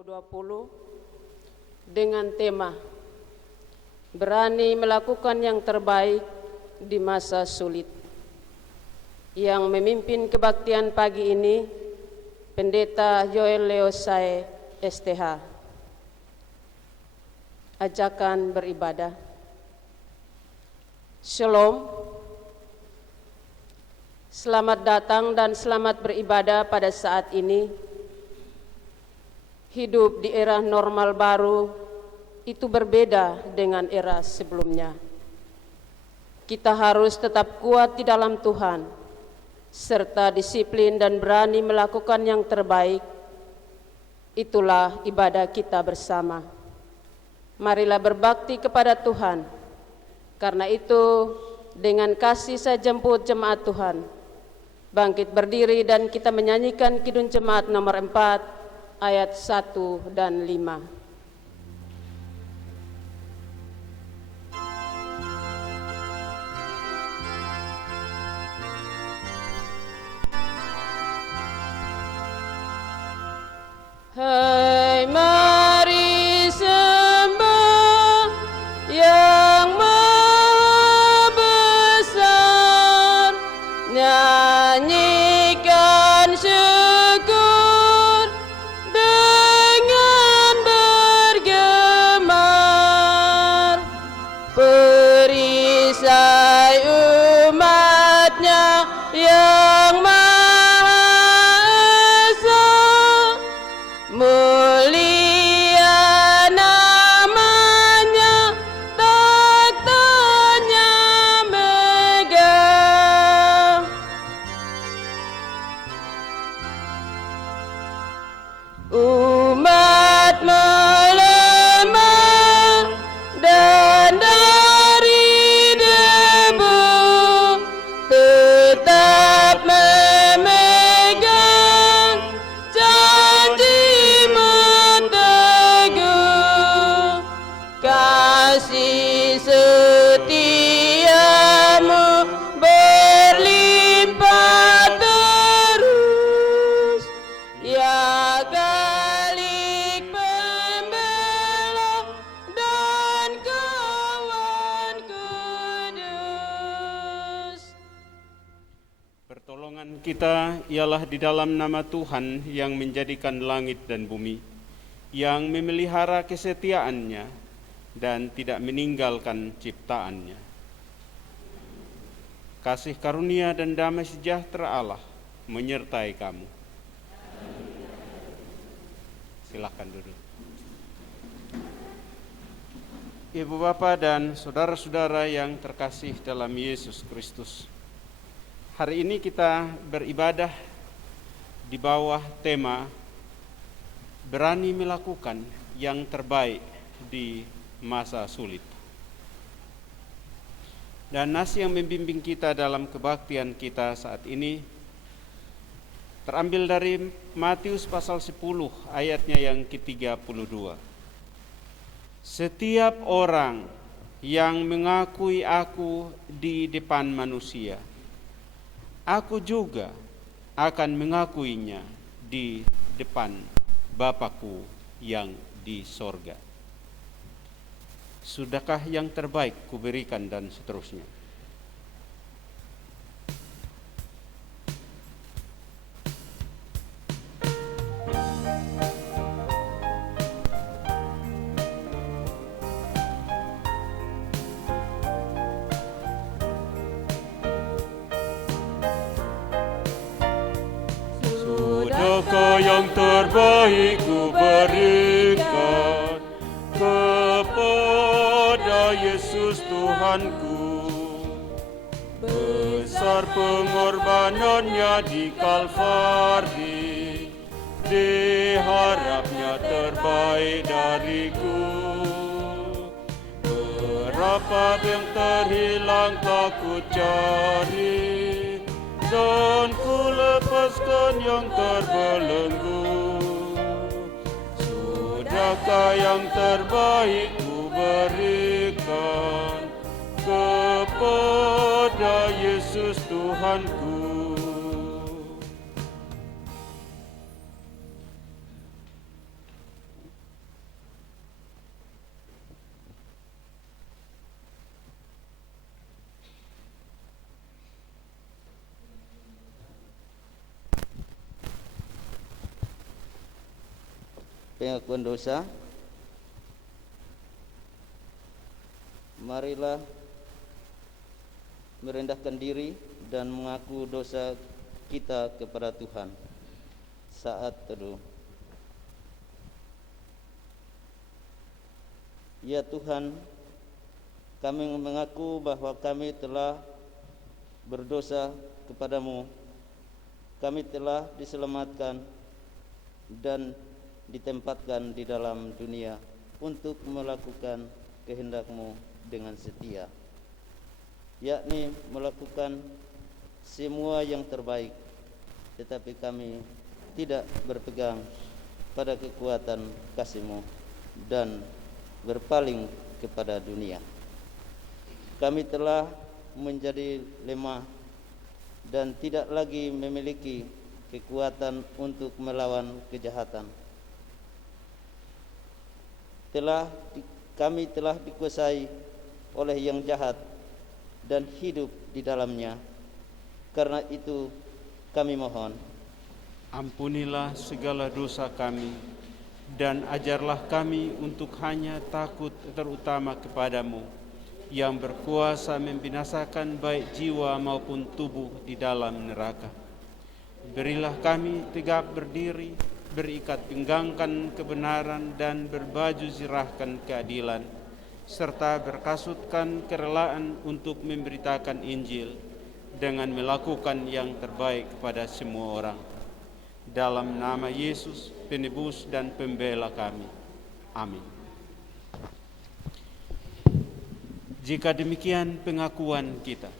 2020 dengan tema Berani Melakukan Yang Terbaik di Masa Sulit. Yang memimpin kebaktian pagi ini Pendeta Joel Leosae STH. Ajakan beribadah. Shalom. Selamat datang dan selamat beribadah pada saat ini. Hidup di era normal baru itu berbeda dengan era sebelumnya. Kita harus tetap kuat di dalam Tuhan, serta disiplin dan berani melakukan yang terbaik. Itulah ibadah kita bersama. Marilah berbakti kepada Tuhan. Karena itu, dengan kasih saya jemput jemaat Tuhan. Bangkit berdiri dan kita menyanyikan Kidung Jemaat nomor 4, ayat 1 dan 5. Hai mari sembah yang Maha Besar, nyanyikan syukur dengan bergemar, perisai umatnya yang mulia namanya, taktanya megah. Umat melemah dan dari debu, tetap memegang janji-Mu teguh. Kasih setiamu berlimpah terus, ya Kalik Pembela dan Kawan Kudus. Pertolongan kita ialah di dalam nama Tuhan yang menjadikan langit dan bumi, yang memelihara kesetiaannya dan tidak meninggalkan ciptaannya. Kasih karunia dan damai sejahtera Allah menyertai kamu. Silakan duduk. Ibu Bapa dan saudara-saudara yang terkasih dalam Yesus Kristus, hari ini kita beribadah di bawah tema berani melakukan yang terbaik di masa sulit. Dan nas yang membimbing kita dalam kebaktian kita saat ini terambil dari Matius pasal 10 ayatnya yang ke-32. Setiap orang yang mengakui aku di depan manusia, aku juga akan mengakuinya di depan Bapa-Ku yang di sorga. Sudahkah yang terbaik kuberikan, dan seterusnya. Sudahkah yang terbaik kuberikan kepada Yesus Tuhanku? Besar pengorbanannya di Kalvari, diharapnya terbaik dariku. Berapa yang terhilang tak ku cari, dan ku lepaskan yang terbelenggu. Sudahkah yang terbaik ku berikan kepada Yesus Tuhanku? pengakuan dosa. Marilah merendahkan diri dan mengaku dosa kita kepada Tuhan. Saat teduh. Ya Tuhan, kami mengaku bahwa kami telah berdosa kepadamu. Kami telah diselamatkan dan ditempatkan di dalam dunia untuk melakukan kehendak-Mu dengan setia, yakni melakukan semua yang terbaik, tetapi kami tidak berpegang pada kekuatan kasih-Mu dan berpaling kepada dunia. Kami telah menjadi lemah dan tidak lagi memiliki kekuatan untuk melawan kejahatan. Kami telah dikuasai oleh yang jahat dan hidup di dalamnya. Karena itu kami mohon, ampunilah segala dosa kami dan ajarlah kami untuk hanya takut terutama kepadamu, yang berkuasa membinasakan baik jiwa maupun tubuh di dalam neraka. Berilah kami tegap berdiri, berikat pinggangkan kebenaran dan berbaju zirahkan keadilan, serta berkasutkan kerelaan untuk memberitakan Injil dengan melakukan yang terbaik kepada semua orang. Dalam nama Yesus, penebus dan pembela kami. Amin. Jika demikian pengakuan kita,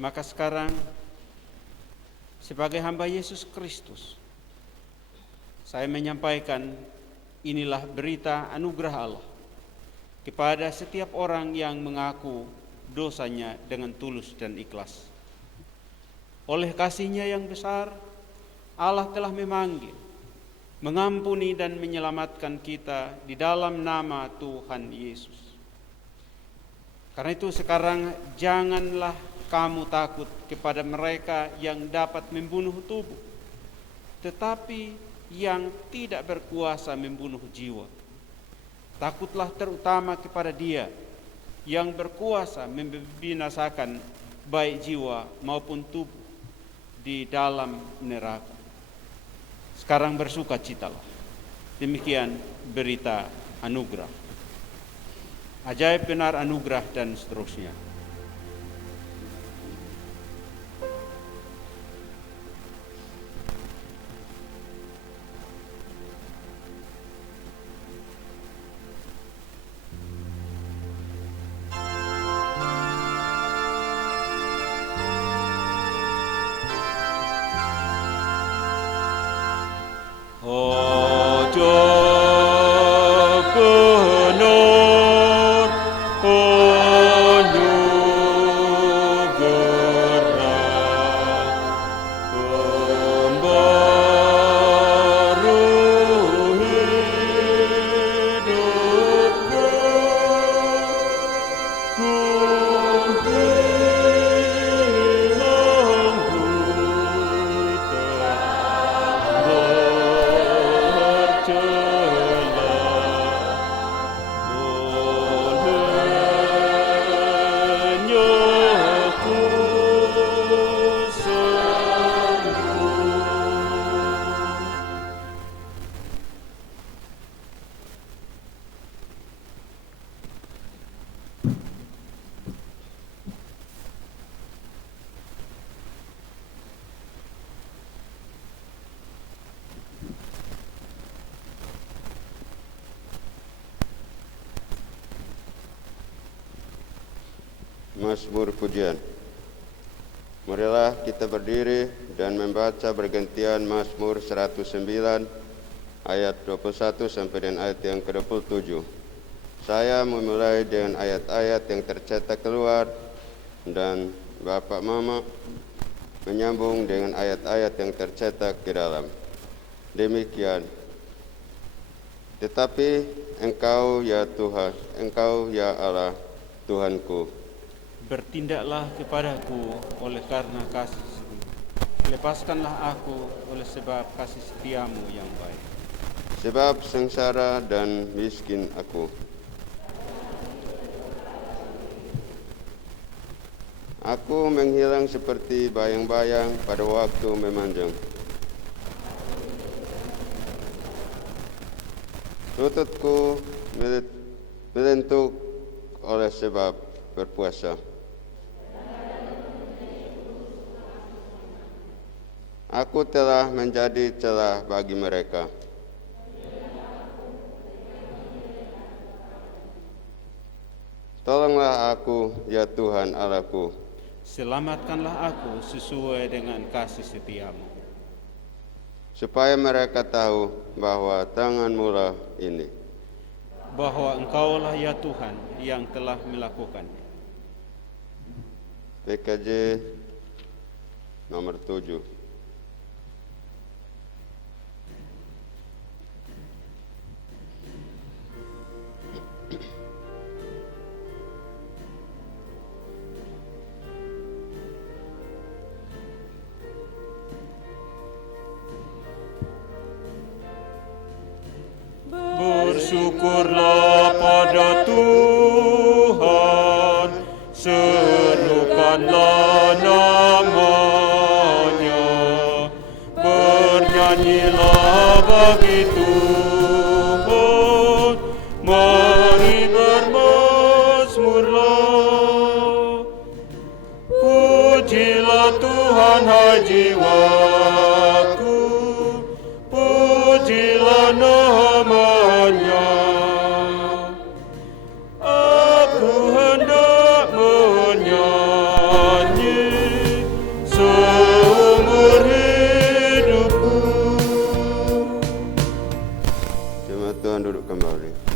maka sekarang sebagai hamba Yesus Kristus, saya menyampaikan inilah berita anugerah Allah kepada setiap orang yang mengaku dosanya dengan tulus dan ikhlas. Oleh kasih-Nya yang besar, Allah telah memanggil, mengampuni dan menyelamatkan kita di dalam nama Tuhan Yesus. Karena itu sekarang janganlah kamu takut kepada mereka yang dapat membunuh tubuh, tetapi yang tidak berkuasa membunuh jiwa. Takutlah terutama kepada Dia yang berkuasa membinasakan baik jiwa maupun tubuh di dalam neraka. Sekarang bersukacitalah. Demikian berita anugerah. Ajaib benar anugerah dan seterusnya. Mazmur pujian. Marilah kita berdiri dan membaca bergantian Mazmur 109 ayat 21 sampai dengan ayat yang ke-27. Saya memulai dengan ayat-ayat yang tercetak keluar dan Bapak Mama menyambung dengan ayat-ayat yang tercetak ke dalam. Demikian. Tetapi Engkau ya Tuhan, Engkau ya Allah Tuhanku, bertindaklah kepadaku oleh karena kasih-Mu. Lepaskanlah aku oleh sebab kasih setia-Mu yang baik. sebab sengsara dan miskin aku. Aku menghilang seperti bayang-bayang pada waktu memanjang. Lututku melentuk oleh sebab berpuasa. Aku telah menjadi celah bagi mereka. Tolonglah aku, ya Tuhan Allahku. Selamatkanlah aku sesuai dengan kasih setiamu. Supaya mereka tahu bahwa tangan-Mu lah ini. Bahwa Engkaulah ya Tuhan yang telah melakukannya. PKJ nomor 7. Bersyukurlah pada Tuhan, serukanlah nama-Nya, bernyanyilah bagi Tuhan, mari bermazmurlah. Pujilah Tuhan, hai jiwaku, pujilah nama-Nya. Aku hendak menyanyi seumur hidupku. Jemaat Tuhan duduk kembali.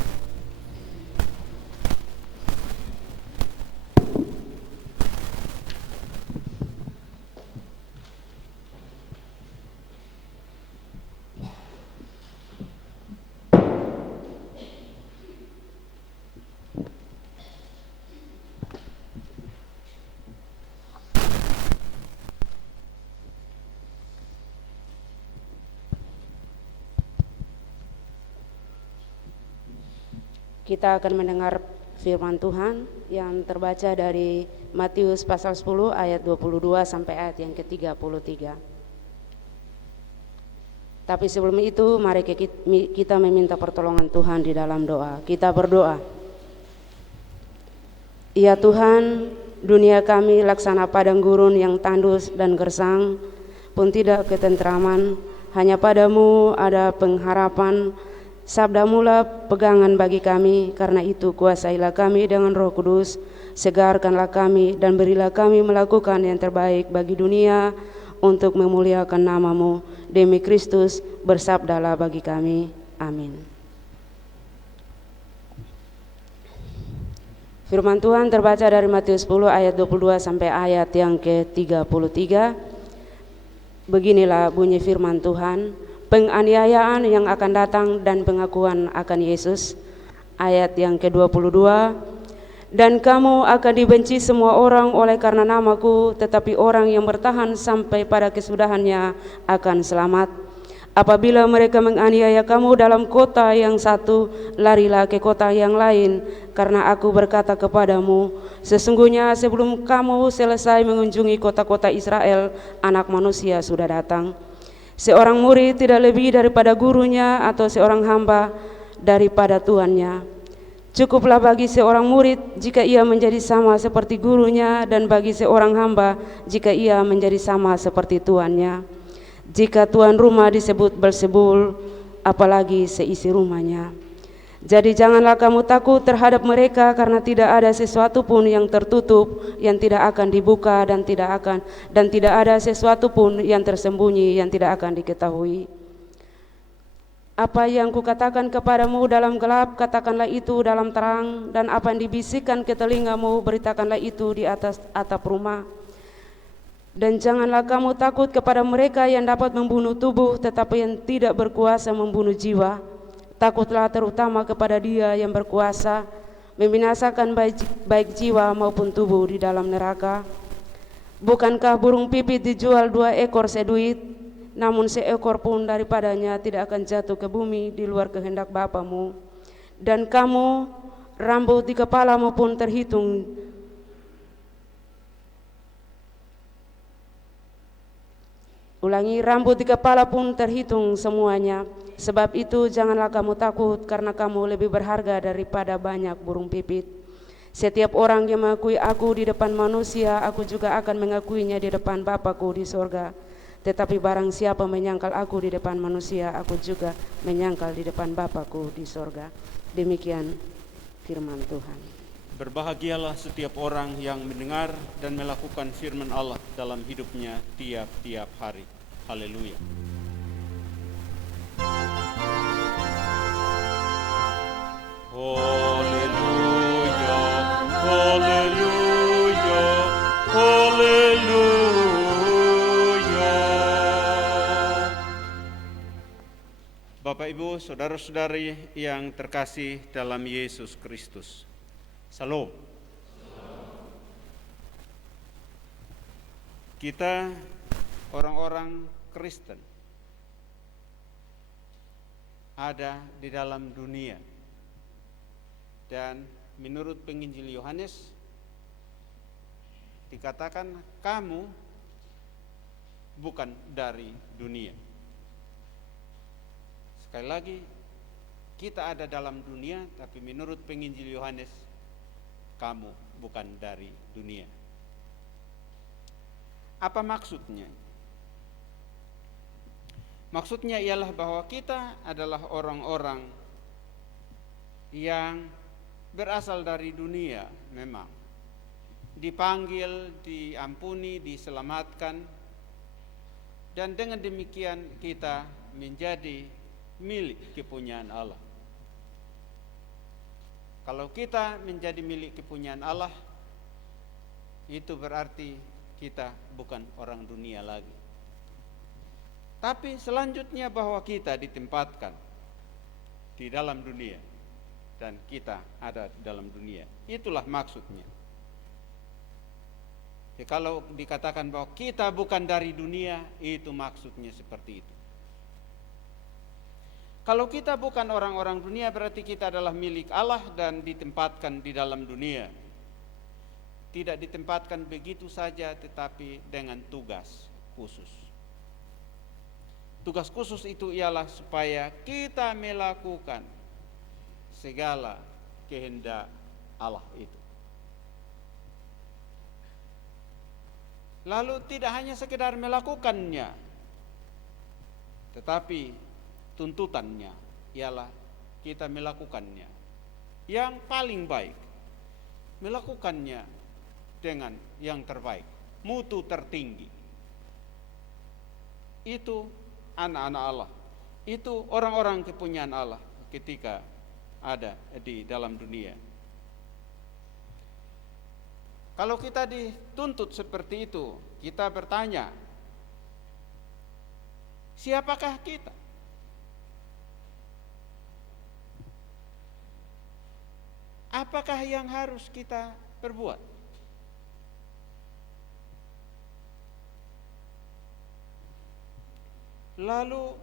Kita akan mendengar firman Tuhan yang terbaca dari Matius pasal 10 ayat 22 sampai ayat yang ke-33. Tapi sebelum itu mari kita meminta pertolongan Tuhan di dalam doa. Kita berdoa. Ya Tuhan, dunia kami laksana padang gurun yang tandus dan gersang, pun tidak ketentraman, hanya padamu ada pengharapan. Sabda-Mu lah pegangan bagi kami, karena itu kuasailah kami dengan Roh Kudus, segarkanlah kami dan berilah kami melakukan yang terbaik bagi dunia untuk memuliakan nama-Mu. Demi Kristus bersabdalah bagi kami. Amin. Firman Tuhan terbaca dari Matius 10 ayat 22 sampai ayat yang ke-33. Beginilah bunyi firman Tuhan. Penganiayaan yang akan datang dan pengakuan akan Yesus. Ayat yang ke-22. Dan kamu akan dibenci semua orang oleh karena namaku, tetapi orang yang bertahan sampai pada kesudahannya akan selamat. Apabila mereka menganiaya kamu dalam kota yang satu, larilah ke kota yang lain, karena aku berkata kepadamu, sesungguhnya sebelum kamu selesai mengunjungi kota-kota Israel, Anak Manusia sudah datang. Seorang murid tidak lebih daripada gurunya, atau seorang hamba daripada tuannya. Cukuplah bagi seorang murid jika ia menjadi sama seperti gurunya, dan bagi seorang hamba jika ia menjadi sama seperti tuannya. Jika tuan rumah disebut Beelzebul, apalagi seisi rumahnya. Jadi janganlah kamu takut terhadap mereka, karena tidak ada sesuatu pun yang tertutup yang tidak akan dibuka, dan tidak ada sesuatu pun yang tersembunyi yang tidak akan diketahui. Apa yang kukatakan kepadamu dalam gelap, katakanlah itu dalam terang, dan apa yang dibisikkan ke telingamu, beritakanlah itu di atas atap rumah. Dan janganlah kamu takut kepada mereka yang dapat membunuh tubuh, tetapi yang tidak berkuasa membunuh jiwa. Takutlah terutama kepada Dia yang berkuasa membinasakan baik jiwa maupun tubuh di dalam neraka. Bukankah burung pipit dijual 2 ekor seduit? namun seekor pun daripadanya tidak akan jatuh ke bumi di luar kehendak Bapamu. Dan kamu, rambut di kepalamu pun terhitung. Ulangi, rambut di kepala pun terhitung semuanya. Sebab itu janganlah kamu takut, karena kamu lebih berharga daripada banyak burung pipit. Setiap orang yang mengakui aku di depan manusia, aku juga akan mengakuinya di depan Bapa-Ku di sorga. Tetapi barang siapa menyangkal aku di depan manusia, aku juga menyangkal di depan Bapa-Ku di sorga. Demikian firman Tuhan. Berbahagialah setiap orang yang mendengar dan melakukan firman Allah dalam hidupnya tiap-tiap hari. Haleluya. Haleluya, haleluya, haleluya. Bapak, Ibu, saudara-saudari yang terkasih dalam Yesus Kristus. Salam. Kita orang-orang Kristen ada di dalam dunia, dan menurut penginjil Yohanes dikatakan kamu bukan dari dunia. Sekali lagi, kita ada dalam dunia, tapi menurut penginjil Yohanes kamu bukan dari dunia. Apa maksudnya? Maksudnya ialah bahwa kita adalah orang-orang yang berasal dari dunia, memang dipanggil, diampuni, diselamatkan, dan dengan demikian kita menjadi milik kepunyaan Allah. Kalau kita menjadi milik kepunyaan Allah, itu berarti kita bukan orang dunia lagi. Tapi selanjutnya bahwa kita ditempatkan di dalam dunia dan kita ada di dalam dunia. Itulah maksudnya. Jadi kalau dikatakan bahwa kita bukan dari dunia, itu maksudnya seperti itu. Kalau kita bukan orang-orang dunia, berarti kita adalah milik Allah dan ditempatkan di dalam dunia. Tidak ditempatkan begitu saja, tetapi dengan tugas khusus. Tugas khusus itu ialah supaya kita melakukan segala kehendak Allah itu. Lalu tidak hanya sekedar melakukannya, tetapi tuntutannya ialah kita melakukannya yang paling baik, melakukannya dengan yang terbaik, mutu tertinggi. Itu anak-anak Allah, itu orang-orang kepunyaan Allah ketika ada di dalam dunia. Kalau kita dituntut seperti itu, kita bertanya, siapakah kita? Apakah yang harus kita perbuat? Lalu,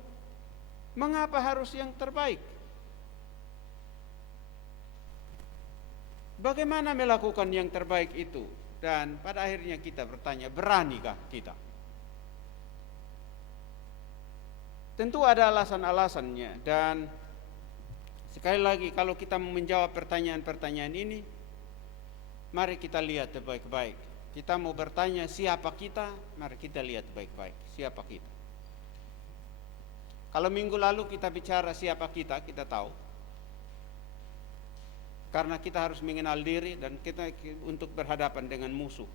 mengapa harus yang terbaik? Bagaimana melakukan yang terbaik itu? Dan pada akhirnya kita bertanya, beranikah kita? Tentu ada alasan-alasannya, dan sekali lagi kalau kita menjawab pertanyaan-pertanyaan ini, mari kita lihat baik-baik. Kita mau bertanya siapa kita, mari kita lihat baik-baik siapa kita. Kalau minggu lalu kita bicara siapa kita tahu. Karena kita harus mengenal diri dan kita untuk berhadapan dengan musuh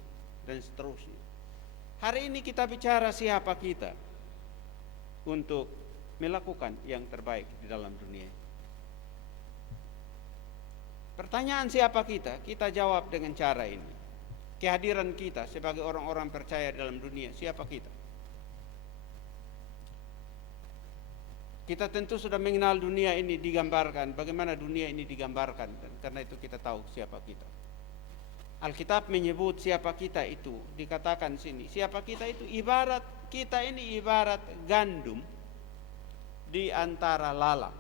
dan seterusnya. Hari ini kita bicara siapa kita untuk melakukan yang terbaik di dalam dunia. Pertanyaan siapa kita jawab dengan cara ini. Kehadiran kita sebagai orang-orang percaya dalam dunia, siapa kita? Kita tentu sudah mengenal dunia ini digambarkan, bagaimana dunia ini digambarkan, dan karena itu kita tahu siapa kita. Alkitab menyebut siapa kita itu, dikatakan sini, siapa kita itu kita ini ibarat gandum di antara lalang.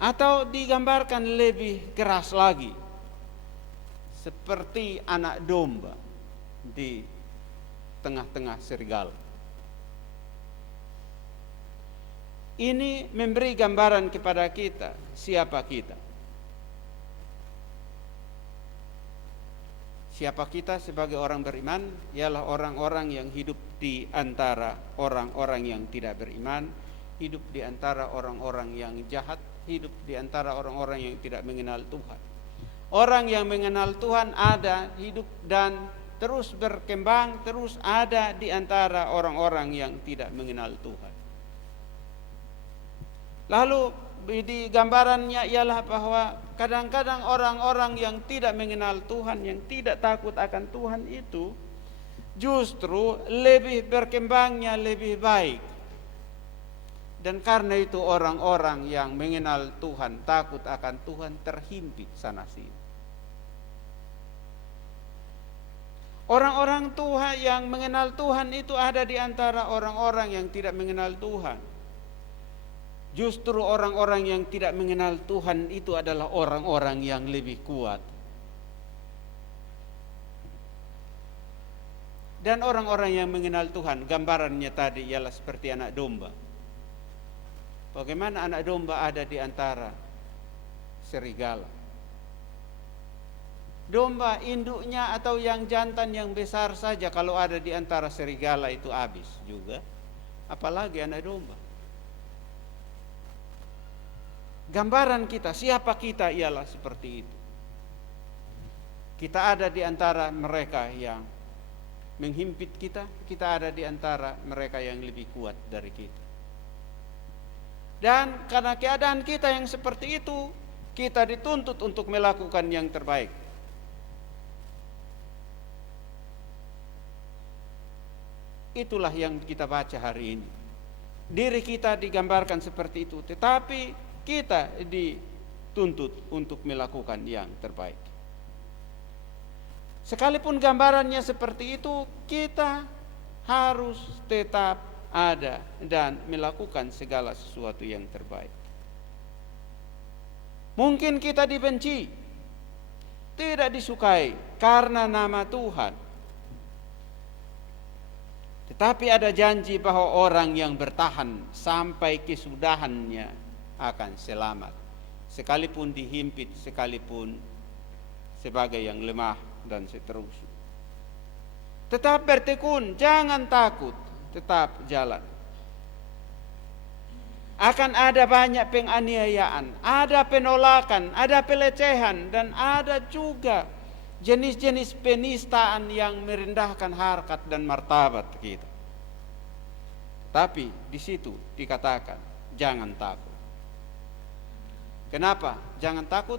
Atau digambarkan lebih keras lagi, seperti anak domba di tengah-tengah serigala. Ini memberi gambaran kepada kita siapa kita. Siapa kita sebagai orang beriman ialah orang-orang yang hidup di antara orang-orang yang tidak beriman, hidup di antara orang-orang yang jahat, hidup di antara orang-orang yang tidak mengenal Tuhan. Orang yang mengenal Tuhan ada, hidup dan terus berkembang, terus ada di antara orang-orang yang tidak mengenal Tuhan. Lalu di gambarannya ialah bahwa kadang-kadang orang-orang yang tidak mengenal Tuhan, yang tidak takut akan Tuhan itu justru lebih berkembangnya lebih baik. Dan karena itu orang-orang yang mengenal Tuhan, takut akan Tuhan, terhimpit sana sini. Orang-orang Tuhan yang mengenal Tuhan itu ada di antara orang-orang yang tidak mengenal Tuhan. Justru orang-orang yang tidak mengenal Tuhan itu adalah orang-orang yang lebih kuat. Dan orang-orang yang mengenal Tuhan, gambarannya tadi ialah seperti anak domba. Bagaimana anak domba ada di antara serigala. Domba induknya atau yang jantan yang besar saja kalau ada di antara serigala itu habis juga, apalagi anak domba. Gambaran kita, siapa kita ialah seperti itu. Kita ada di antara mereka yang menghimpit kita ada di antara mereka yang lebih kuat dari kita. Dan karena keadaan kita yang seperti itu, kita dituntut untuk melakukan yang terbaik. Itulah yang kita baca hari ini. Diri kita digambarkan seperti itu, tetapi kita dituntut untuk melakukan yang terbaik. Sekalipun gambarannya seperti itu, kita harus tetap ada dan melakukan segala sesuatu yang terbaik. Mungkin kita dibenci, tidak disukai karena nama Tuhan. Tetapi ada janji bahwa orang yang bertahan sampai kesudahannya akan selamat, sekalipun dihimpit, sekalipun sebagai yang lemah dan seterusnya. Tetap bertekun, jangan takut, tetap jalan. Akan ada banyak penganiayaan, ada penolakan, ada pelecehan, dan ada juga jenis-jenis penistaan yang merendahkan harkat dan martabat kita. Tapi di situ dikatakan jangan takut. Kenapa jangan takut?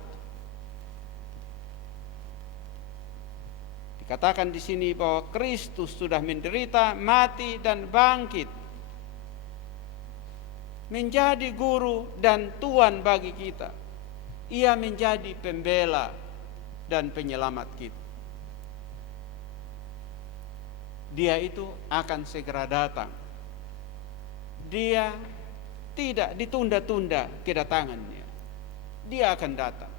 Dikatakan di sini bahwa Kristus sudah menderita, mati dan bangkit, menjadi guru dan Tuhan bagi kita. Ia menjadi pembela dan penyelamat kita. Dia itu akan segera datang. Dia tidak ditunda-tunda kedatangannya. Dia akan datang.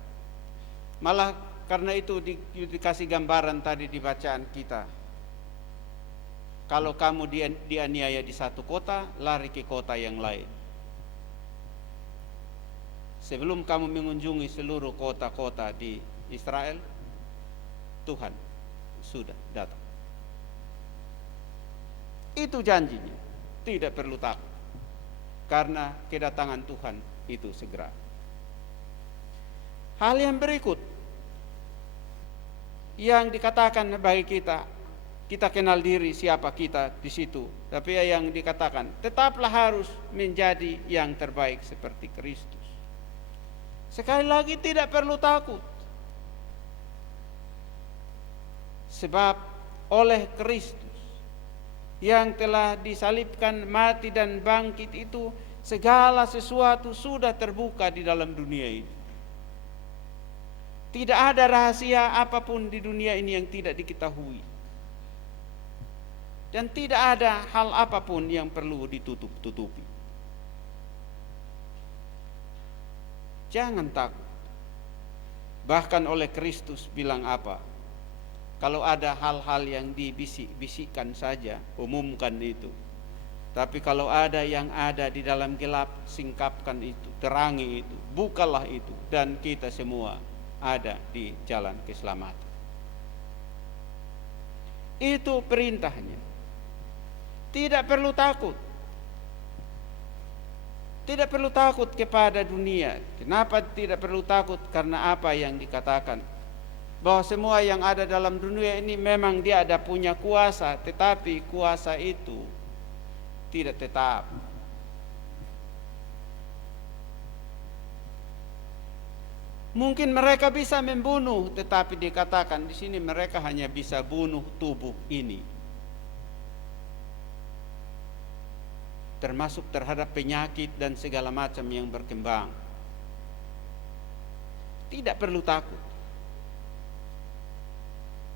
Malah karena itu dikasih gambaran tadi di bacaan kita. Kalau kamu dianiaya di satu kota, lari ke kota yang lain. Sebelum kamu mengunjungi seluruh kota-kota di Israel, Tuhan sudah datang. Itu janjinya, tidak perlu takut, karena kedatangan Tuhan itu segera. Hal yang berikut yang dikatakan bagi kita, kita kenal diri siapa kita di situ. Tapi yang dikatakan, tetaplah harus menjadi yang terbaik seperti Kristus. Sekali lagi tidak perlu takut. Sebab oleh Kristus yang telah disalibkan, mati dan bangkit itu, segala sesuatu sudah terbuka di dalam dunia ini. Tidak ada rahasia apapun di dunia ini yang tidak diketahui. Dan tidak ada hal apapun yang perlu ditutup-tutupi. Jangan takut. Bahkan oleh Kristus bilang apa? Kalau ada hal-hal yang dibisik-bisikkan saja, umumkan itu. Tapi kalau ada yang ada di dalam gelap, singkapkan itu, terangi itu, bukalah itu, dan kita semua ada di jalan keselamatan. Itu perintahnya. Tidak perlu takut. Tidak perlu takut kepada dunia. Kenapa tidak perlu takut? Karena apa yang dikatakan, bahwa semua yang ada dalam dunia ini memang dia ada punya kuasa, tetapi kuasa itu tidak tetap. Mungkin mereka bisa membunuh, tetapi dikatakan di sini mereka hanya bisa bunuh tubuh ini. Termasuk terhadap penyakit dan segala macam yang berkembang. Tidak perlu takut.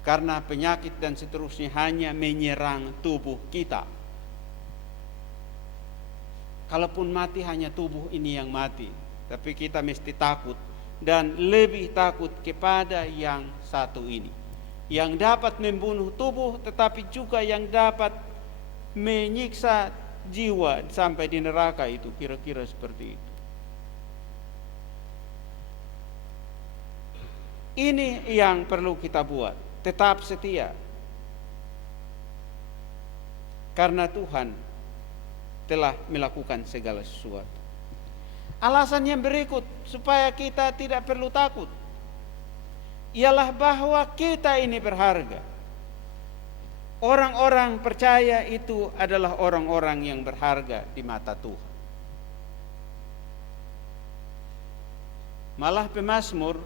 Karena penyakit dan seterusnya hanya menyerang tubuh kita. Kalaupun mati hanya tubuh ini yang mati, tapi kita mesti takut dan lebih takut kepada yang satu ini, yang dapat membunuh tubuh tetapi juga yang dapat menyiksa jiwa sampai di neraka itu, kira-kira seperti itu. Ini yang perlu kita buat, tetap setia. Karena Tuhan telah melakukan segala sesuatu. Alasan yang berikut supaya kita tidak perlu takut ialah bahwa kita ini berharga. Orang-orang percaya itu adalah orang-orang yang berharga di mata Tuhan. Malah pemazmur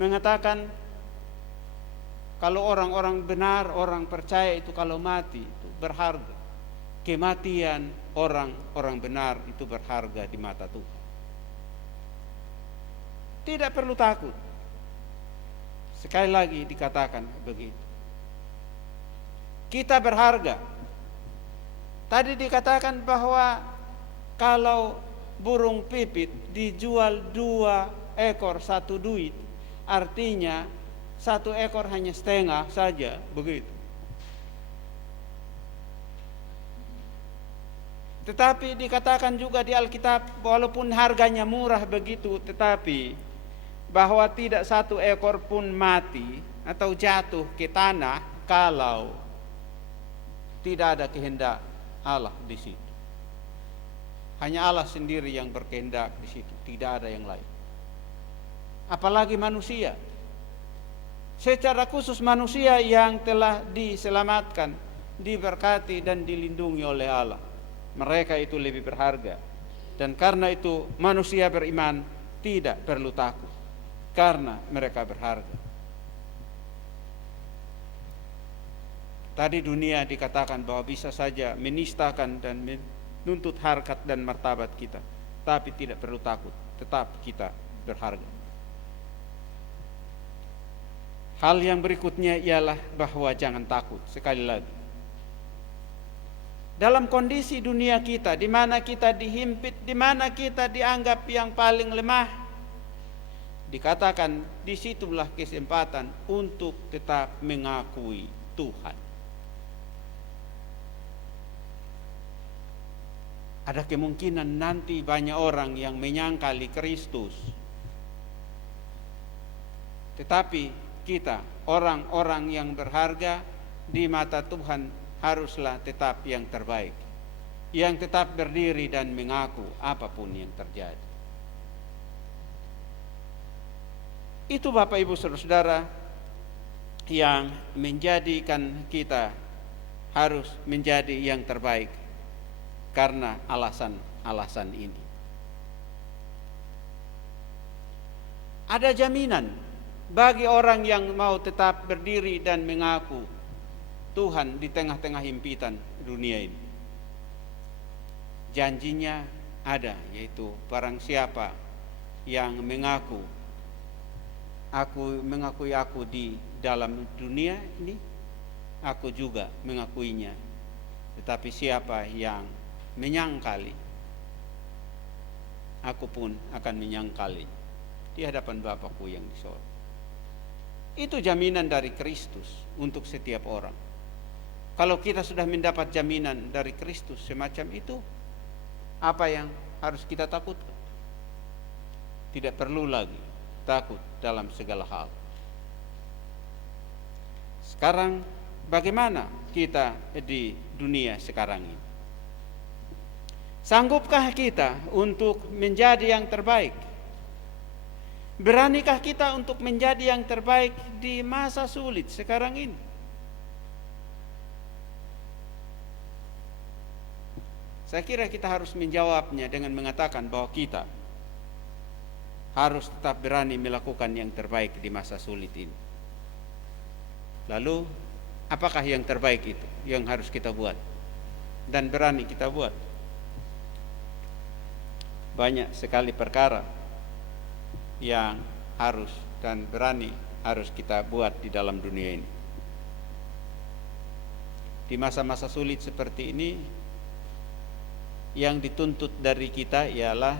mengatakan kalau orang-orang benar, orang percaya itu kalau mati itu berharga. Kematian orang-orang benar itu berharga di mata Tuhan. Tidak perlu takut. Sekali lagi dikatakan begitu. Kita berharga. Tadi dikatakan bahwa kalau burung pipit dijual 2 ekor 1 duit, artinya 1 ekor hanya setengah saja, begitu. Tetapi dikatakan juga di Alkitab, walaupun harganya murah begitu, tetapi bahwa tidak 1 ekor pun mati atau jatuh ke tanah kalau tidak ada kehendak Allah di situ. Hanya Allah sendiri yang berkehendak di situ, tidak ada yang lain. Apalagi manusia. Secara khusus manusia yang telah diselamatkan, diberkati dan dilindungi oleh Allah. Mereka itu lebih berharga. Dan karena itu manusia beriman tidak perlu takut, karena mereka berharga. Tadi dunia dikatakan bahwa bisa saja menistakan dan menuntut harkat dan martabat kita, tapi tidak perlu takut, tetap kita berharga. Hal yang berikutnya ialah bahwa jangan takut. Sekali lagi, dalam kondisi dunia kita, di mana kita dihimpit, di mana kita dianggap yang paling lemah, dikatakan disitulah kesempatan untuk tetap mengakui Tuhan. Ada kemungkinan nanti banyak orang yang menyangkali Kristus. Tetapi kita, orang-orang yang berharga di mata Tuhan, haruslah tetap yang terbaik, yang tetap berdiri dan mengaku apapun yang terjadi. Itu Bapak Ibu Saudara-saudara yang menjadikan kita harus menjadi yang terbaik karena alasan-alasan ini. Ada jaminan bagi orang yang mau tetap berdiri dan mengaku Tuhan di tengah-tengah himpitan dunia ini. Janjinya ada, yaitu barang siapa yang mengaku mengakui aku di dalam dunia ini, aku juga mengakuinya. Tetapi siapa yang menyangkali, aku pun akan menyangkali di hadapan Bapakku yang di sorga. Itu jaminan dari Kristus untuk setiap orang. Kalau kita sudah mendapat jaminan dari Kristus semacam itu, apa yang harus kita takutkan? Tidak perlu lagi takut dalam segala hal. Sekarang bagaimana kita di dunia sekarang ini? Sanggupkah kita untuk menjadi yang terbaik? Beranikah kita untuk menjadi yang terbaik di masa sulit sekarang ini? Saya kira kita harus menjawabnya dengan mengatakan bahwa kita harus tetap berani melakukan yang terbaik di masa sulit ini. Lalu, apakah yang terbaik itu yang harus kita buat dan berani kita buat? Banyak sekali perkara yang harus dan berani harus kita buat di dalam dunia ini. Di masa-masa sulit seperti ini, yang dituntut dari kita ialah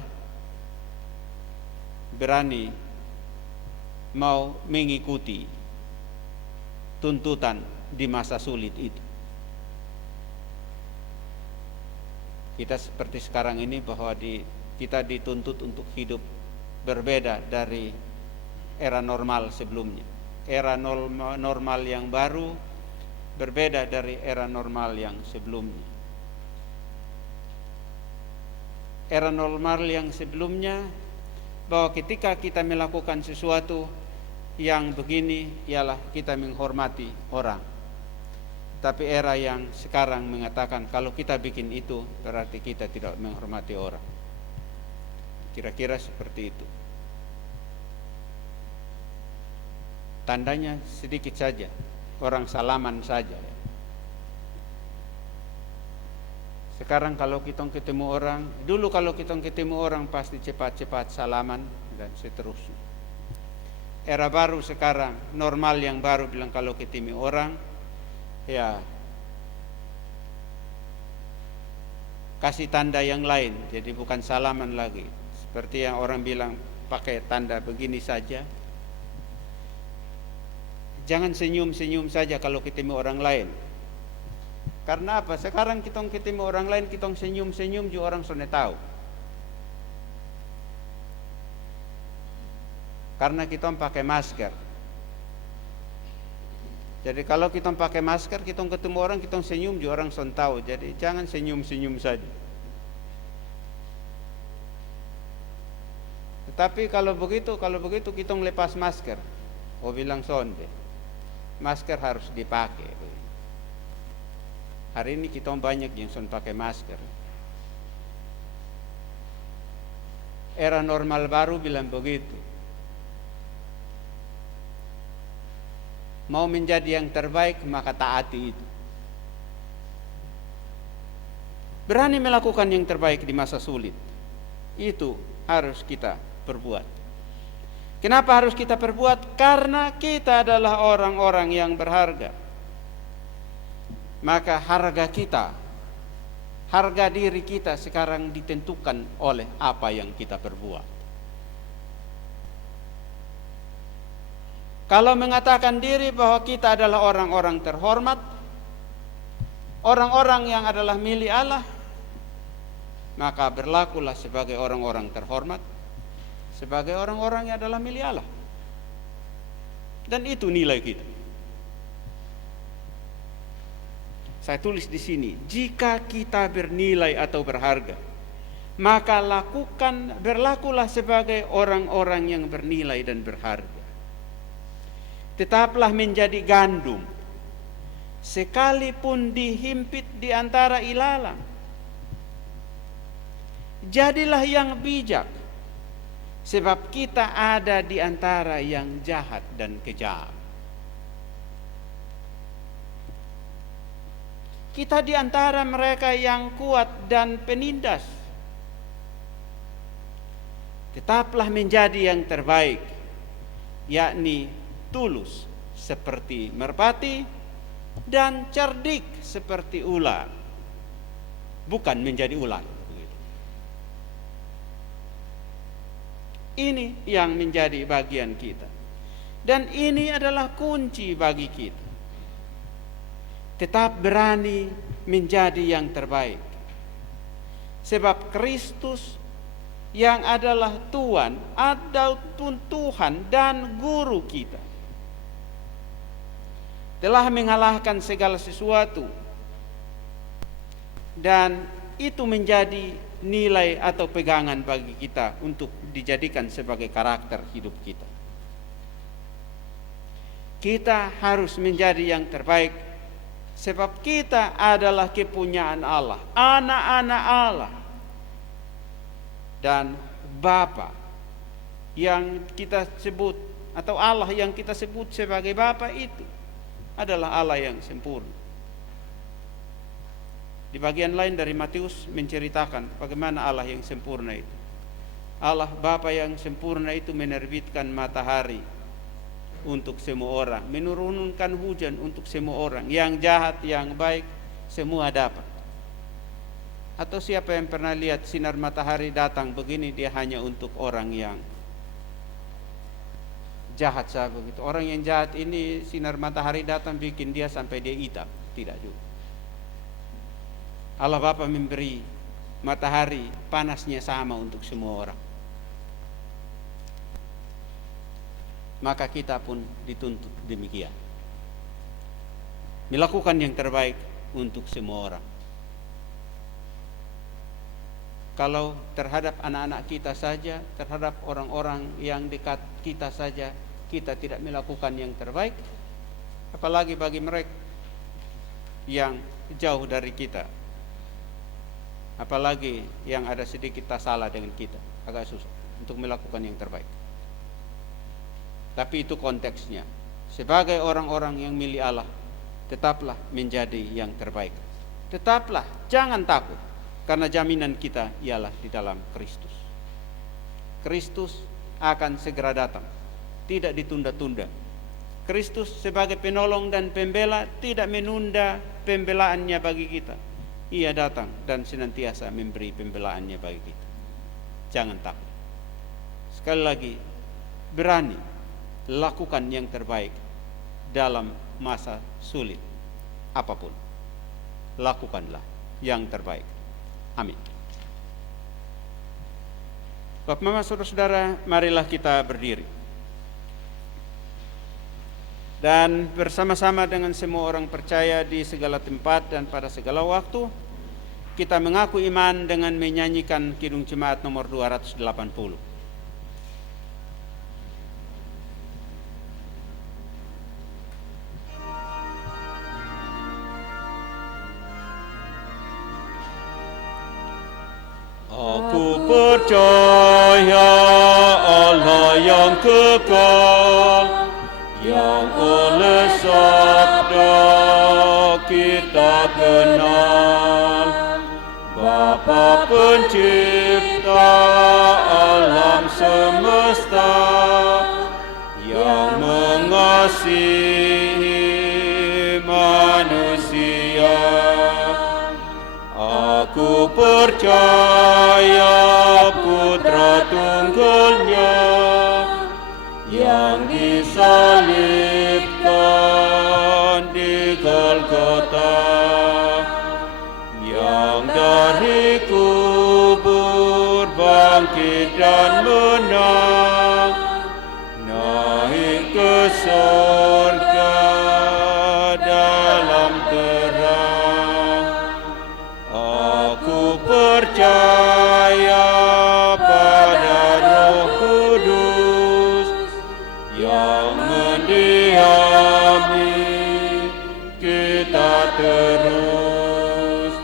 berani mau mengikuti tuntutan di masa sulit itu. Kita seperti sekarang ini bahwa kita dituntut untuk hidup berbeda dari era normal sebelumnya. Era normal yang baru berbeda dari era normal yang sebelumnya. Era normal yang sebelumnya bahwa ketika kita melakukan sesuatu yang begini ialah kita menghormati orang. Tapi era yang sekarang mengatakan kalau kita bikin itu berarti kita tidak menghormati orang. Kira-kira seperti itu. Tandanya sedikit saja, orang salaman saja. Sekarang kalau kita ketemu orang, dulu kalau kita ketemu orang pasti cepat-cepat salaman dan seterusnya. Era baru sekarang, normal yang baru bilang kalau ketemu orang, ya kasih tanda yang lain, jadi bukan salaman lagi. Seperti yang orang bilang pakai tanda begini saja. Jangan senyum-senyum saja kalau ketemu orang lain. Karena apa? Sekarang kita ketemu orang lain, kita senyum-senyum juga orang sudah tahu. Karena kita pakai masker. Jadi kalau kita pakai masker, kita ketemu orang, kita senyum juga orang sudah tahu. Jadi jangan senyum-senyum saja. Tetapi kalau begitu kita lepas masker, bilang sonde, masker harus dipakai. Hari ini kita banyak yang sudah pakai masker. Era normal baru bilang begitu. Mau menjadi yang terbaik maka taati itu. Berani melakukan yang terbaik di masa sulit. Itu harus kita perbuat. Kenapa harus kita perbuat? Karena kita adalah orang-orang yang berharga. Maka harga kita, harga diri kita sekarang ditentukan oleh apa yang kita perbuat. Kalau mengatakan diri bahwa kita adalah orang-orang terhormat, orang-orang yang adalah milik Allah, maka berlakulah sebagai orang-orang terhormat, sebagai orang-orang yang adalah milik Allah. Dan itu nilai kita. Saya tulis di sini, jika kita bernilai atau berharga, maka berlakulah sebagai orang-orang yang bernilai dan berharga. Tetaplah menjadi gandum, sekalipun dihimpit di antara ilalang. Jadilah yang bijak, sebab kita ada di antara yang jahat dan kejam. Kita di antara mereka yang kuat dan penindas. Tetaplah menjadi yang terbaik, yakni tulus seperti merpati dan cerdik seperti ular, bukan menjadi ular. Ini yang menjadi bagian kita, dan ini adalah kunci bagi kita. Tetap berani menjadi yang terbaik, sebab Kristus yang adalah Tuhan ataupun Tuhan dan Guru kita telah mengalahkan segala sesuatu, dan itu menjadi nilai atau pegangan bagi kita untuk dijadikan sebagai karakter hidup kita. Kita harus menjadi yang terbaik, sebab kita adalah kepunyaan Allah, anak-anak Allah, dan Bapa yang kita sebut, atau Allah yang kita sebut sebagai Bapa itu adalah Allah yang sempurna. Di bagian lain dari Matius menceritakan bagaimana Allah yang sempurna itu. Allah Bapa yang sempurna itu menerbitkan matahari untuk semua orang, menurunkan hujan untuk semua orang, yang jahat, yang baik, semua dapat. Atau siapa yang pernah lihat sinar matahari datang begini, dia hanya untuk orang yang jahat saja begitu. Orang yang jahat ini sinar matahari datang bikin dia sampai dia hitam, tidak juga. Allah Bapa memberi matahari panasnya sama untuk semua orang. Maka kita pun dituntut demikian, melakukan yang terbaik untuk semua orang. Kalau terhadap anak-anak kita saja, terhadap orang-orang yang dekat kita saja, kita tidak melakukan yang terbaik, apalagi bagi mereka yang jauh dari kita, apalagi yang ada sedikit tak salah dengan kita, agak susah untuk melakukan yang terbaik. Tapi itu konteksnya. Sebagai orang-orang yang milik Allah, tetaplah menjadi yang terbaik. Tetaplah, jangan takut, karena jaminan kita ialah di dalam Kristus. Kristus akan segera datang, tidak ditunda-tunda. Kristus sebagai penolong dan pembela tidak menunda pembelaannya bagi kita. Ia datang dan senantiasa memberi pembelaannya bagi kita. Jangan takut. Sekali lagi, berani lakukan yang terbaik dalam masa sulit apapun. Lakukanlah yang terbaik. Amin. Bapak, Mama, saudara-saudara, marilah kita berdiri dan bersama-sama dengan semua orang percaya di segala tempat dan pada segala waktu, kita mengaku iman dengan menyanyikan Kidung Jemaat nomor 280. Aku percaya Allah yang kekal, yang oleh sabda kita kenal, Bapa pencipta alam semesta, yang mengasihi manusia. Aku percaya Putra Tunggalnya yang disalibkan di Golgota, yang dari kubur bangkit dan menang, naik ke surga dalam terang. Aku percaya pada Roh Kudus yang mendiami kita terus.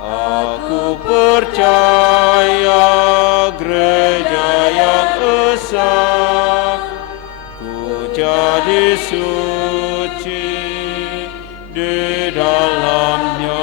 Aku percaya gereja yang esa, ku jadi suci di dalamnya.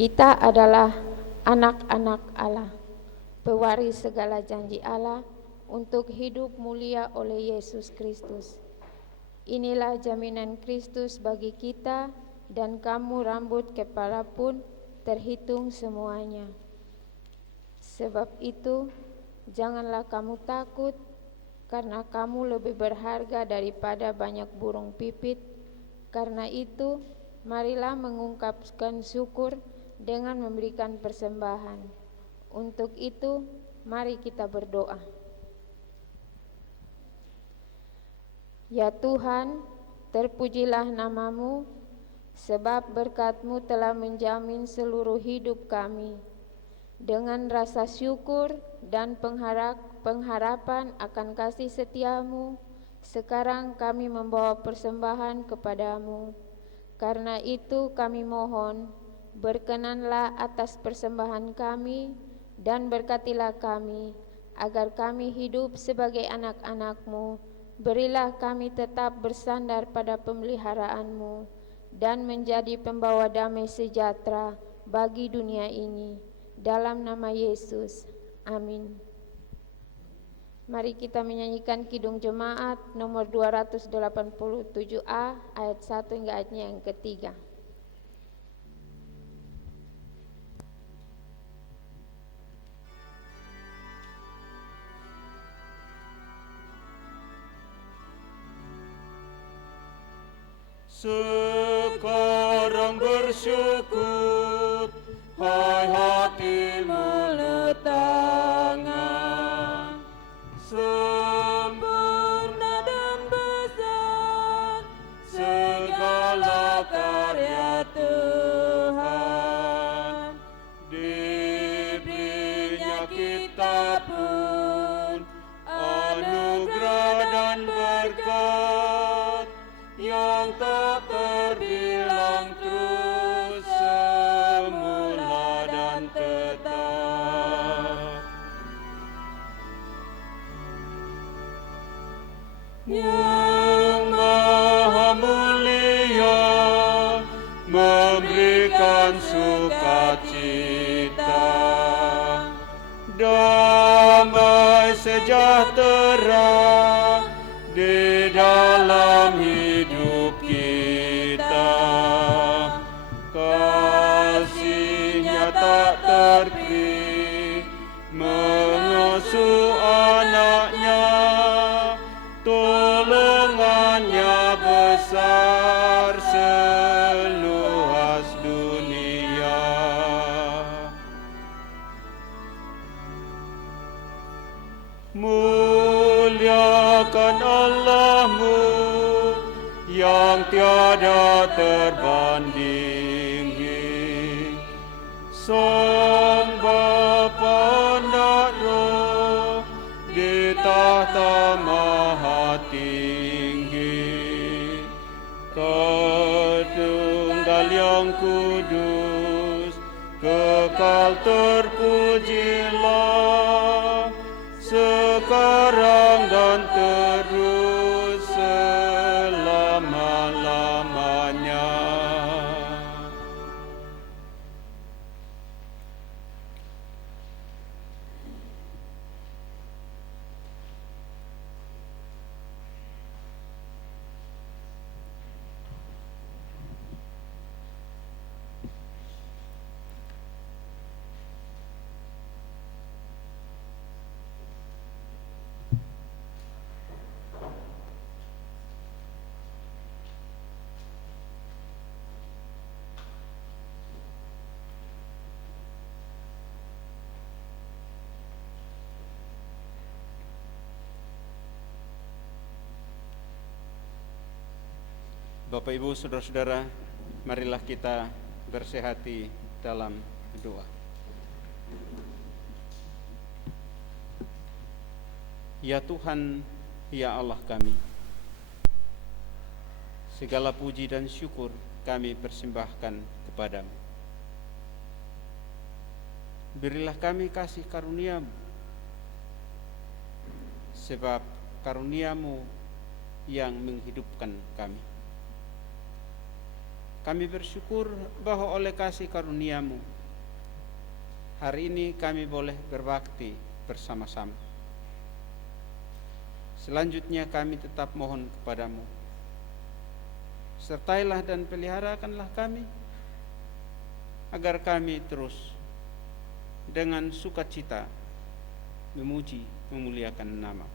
Kita adalah anak-anak Allah, pewaris segala janji Allah untuk hidup mulia oleh Yesus Kristus. Inilah jaminan Kristus bagi kita, dan kamu rambut kepala pun terhitung semuanya. Sebab itu, janganlah kamu takut, karena kamu lebih berharga daripada banyak burung pipit. Karena itu, marilah mengungkapkan syukur dengan memberikan persembahan. Untuk itu, mari kita berdoa. Ya Tuhan, terpujilah nama-Mu, sebab berkat-Mu telah menjamin seluruh hidup kami. Dengan rasa syukur dan pengharapan akan kasih setia-Mu, sekarang kami membawa persembahan kepada-Mu. Karena itu kami mohon, berkenanlah atas persembahan kami dan berkatilah kami, agar kami hidup sebagai anak-anak-Mu. Berilah kami tetap bersandar pada pemeliharaan-Mu dan menjadi pembawa damai sejahtera bagi dunia ini. Dalam nama Yesus, amin. Mari kita menyanyikan Kidung Jemaat nomor 287A ayat 1 hingga ayatnya yang ketiga. Sekarang bersyukur, hai hati mulut tangan, sempurna dan besar segala karya Tuhan. Diberinya kita pun anugerah dan berkat yang tak terbilang, terus semula dan tetap. Yang Maha Mulia memberikan sukacita, damai sejahtera di dalam hidup kita. Kasih-Nya tak terperi mengasuh anak-Nya, tolongan-Nya besar seluas dunia. Muliakan Allah-Mu yang tiada terbandingi. Sang Bapa Anak Roh di tahta Maha Tinggi. Tunggal yang kudus, kekal terpujilah, sekarang dan terus selama-lamanya. Bapak, Ibu, Saudara-saudara, marilah kita bersehati dalam doa. Ya Tuhan, ya Allah kami, segala puji dan syukur kami persembahkan kepadamu. Berilah kami kasih karunia-Mu, sebab karunia-Mu yang menghidupkan kami. Kami bersyukur bahwa oleh kasih karunia-Mu, hari ini kami boleh berbakti bersama-sama. Selanjutnya kami tetap mohon kepada-Mu, sertailah dan peliharakanlah kami, agar kami terus dengan sukacita memuji, memuliakan nama.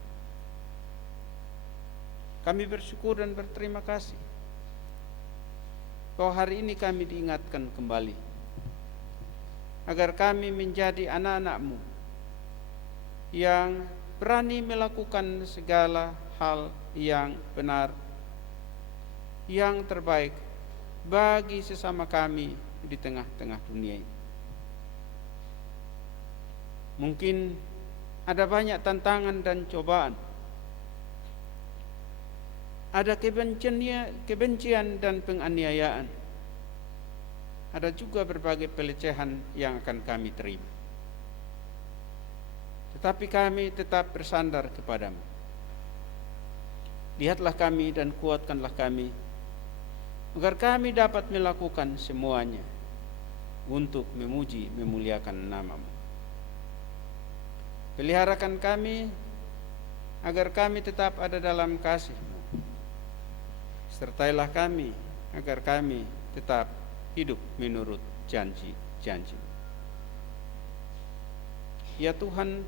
Kami bersyukur dan berterima kasih bahwa hari ini kami diingatkan kembali agar kami menjadi anak-anak-Mu yang berani melakukan segala hal yang benar, yang terbaik bagi sesama kami di tengah-tengah dunia ini. Mungkin ada banyak tantangan dan cobaan, ada kebencian dan penganiayaan, ada juga berbagai pelecehan yang akan kami terima. Tetapi kami tetap bersandar kepada-Mu. Lihatlah kami dan kuatkanlah kami, agar kami dapat melakukan semuanya untuk memuji, memuliakan nama-Mu. Peliharakan kami, agar kami tetap ada dalam kasih-Mu. Sertailah kami, agar kami tetap hidup menurut janji-janji. Ya Tuhan,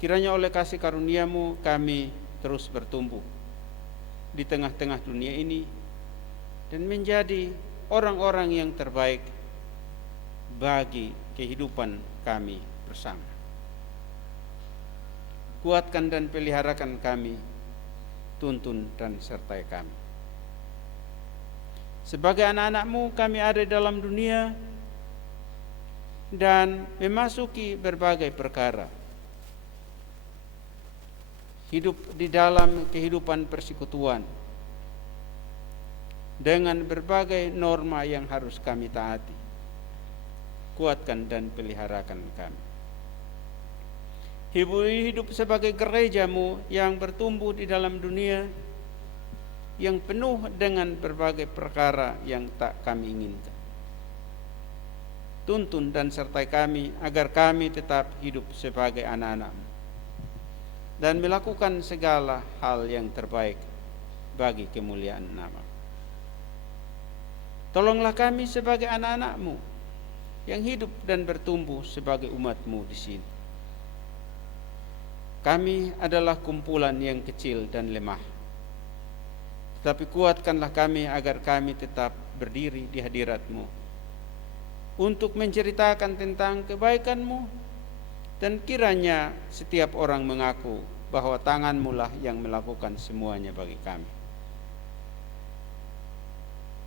kiranya oleh kasih karunia-Mu kami terus bertumbuh di tengah-tengah dunia ini dan menjadi orang-orang yang terbaik bagi kehidupan kami bersama. Kuatkan dan peliharakan kami, tuntun dan sertai kami. Sebagai anak-anak-Mu kami ada dalam dunia dan memasuki berbagai perkara. Hidup di dalam kehidupan persekutuan dengan berbagai norma yang harus kami taati. Kuatkan dan peliharakan kami. Hidup sebagai gereja-Mu yang bertumbuh di dalam dunia, yang penuh dengan berbagai perkara yang tak kami inginkan. Tuntun dan sertai kami, agar kami tetap hidup sebagai anak-anak-Mu dan melakukan segala hal yang terbaik bagi kemuliaan nama. Tolonglah kami sebagai anak-anak-Mu yang hidup dan bertumbuh sebagai umat-Mu di sini. Kami adalah kumpulan yang kecil dan lemah, tetapi kuatkanlah kami agar kami tetap berdiri di hadirat-Mu untuk menceritakan tentang kebaikan-Mu, dan kiranya setiap orang mengaku bahwa tangan-Mu lah yang melakukan semuanya bagi kami.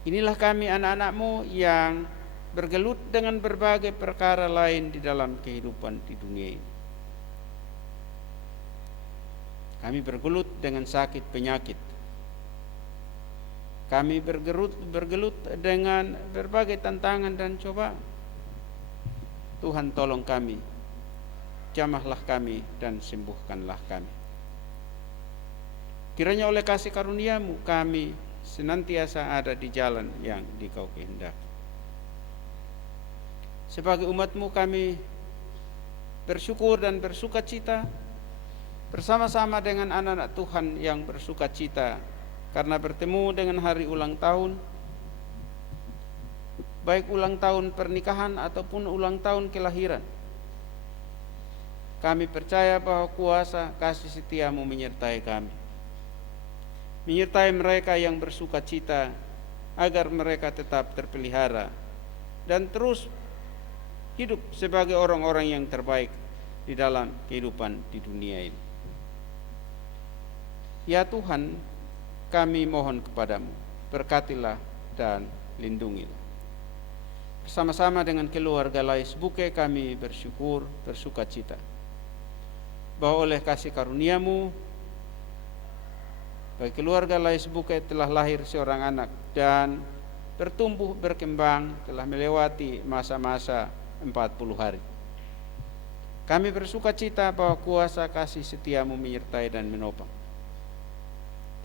Inilah kami anak-anak-Mu yang bergelut dengan berbagai perkara lain di dalam kehidupan di dunia ini. Kami bergelut dengan sakit penyakit. Kami bergelut dengan berbagai tantangan dan cobaan. Tuhan tolong kami, jamahlah kami dan sembuhkanlah kami. Kiranya oleh kasih karunia-Mu kami senantiasa ada di jalan yang Dikau kehendaki. Sebagai umat-Mu kami bersyukur dan bersukacita bersama-sama dengan anak-anak Tuhan yang bersukacita karena bertemu dengan hari ulang tahun, baik ulang tahun pernikahan ataupun ulang tahun kelahiran. Kami percaya bahwa kuasa kasih setia-Mu menyertai kami, menyertai mereka yang bersukacita, agar mereka tetap terpelihara dan terus hidup sebagai orang-orang yang terbaik di dalam kehidupan di dunia ini. Ya Tuhan, kami mohon kepada-Mu, berkatilah dan lindungilah. Bersama-sama dengan keluarga Lais Buke kami bersyukur, bersukacita bahwa oleh kasih karunia-Mu bagi keluarga Lais Buke telah lahir seorang anak dan bertumbuh berkembang, telah melewati masa-masa 40 hari. Kami bersukacita bahwa kuasa kasih setia-Mu menyertai dan menopang.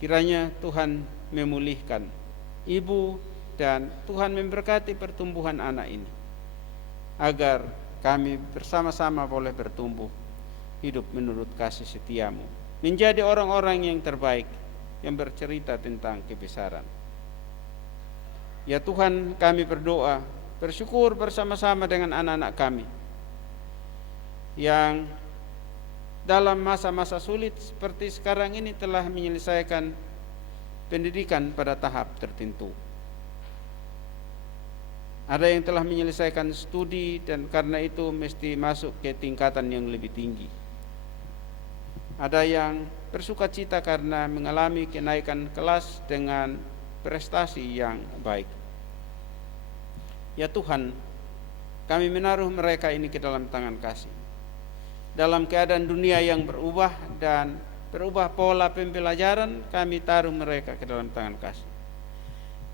Kiranya Tuhan memulihkan ibu, dan Tuhan memberkati pertumbuhan anak ini, agar kami bersama-sama boleh bertumbuh hidup menurut kasih setiamu, menjadi orang-orang yang terbaik yang bercerita tentang kebesaran. Ya Tuhan, kami berdoa, bersyukur bersama-sama dengan anak-anak kami yang dalam masa-masa sulit seperti sekarang ini telah menyelesaikan pendidikan pada tahap tertentu. Ada yang telah menyelesaikan studi dan karena itu mesti masuk ke tingkatan yang lebih tinggi. Ada yang bersuka cita karena mengalami kenaikan kelas dengan prestasi yang baik. Ya Tuhan, kami menaruh mereka ini ke dalam tangan kasih. Dalam keadaan dunia yang berubah dan berubah pola pembelajaran, kami taruh mereka ke dalam tangan kasih,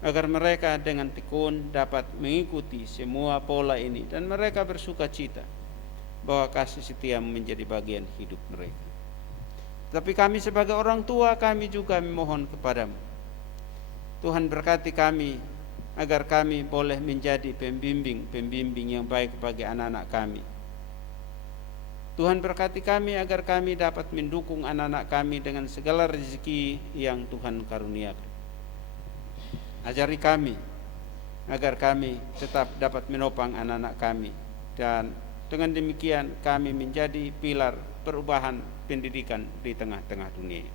agar mereka dengan tekun dapat mengikuti semua pola ini dan mereka bersuka cita bahwa kasih setia menjadi bagian hidup mereka. Tapi kami sebagai orang tua, kami juga memohon kepadamu, Tuhan berkati kami agar kami boleh menjadi pembimbing yang baik bagi anak-anak kami. Tuhan berkati kami agar kami dapat mendukung anak-anak kami dengan segala rezeki yang Tuhan karuniakan. Ajari kami agar kami tetap dapat menopang anak-anak kami, dan dengan demikian kami menjadi pilar perubahan pendidikan di tengah-tengah dunia.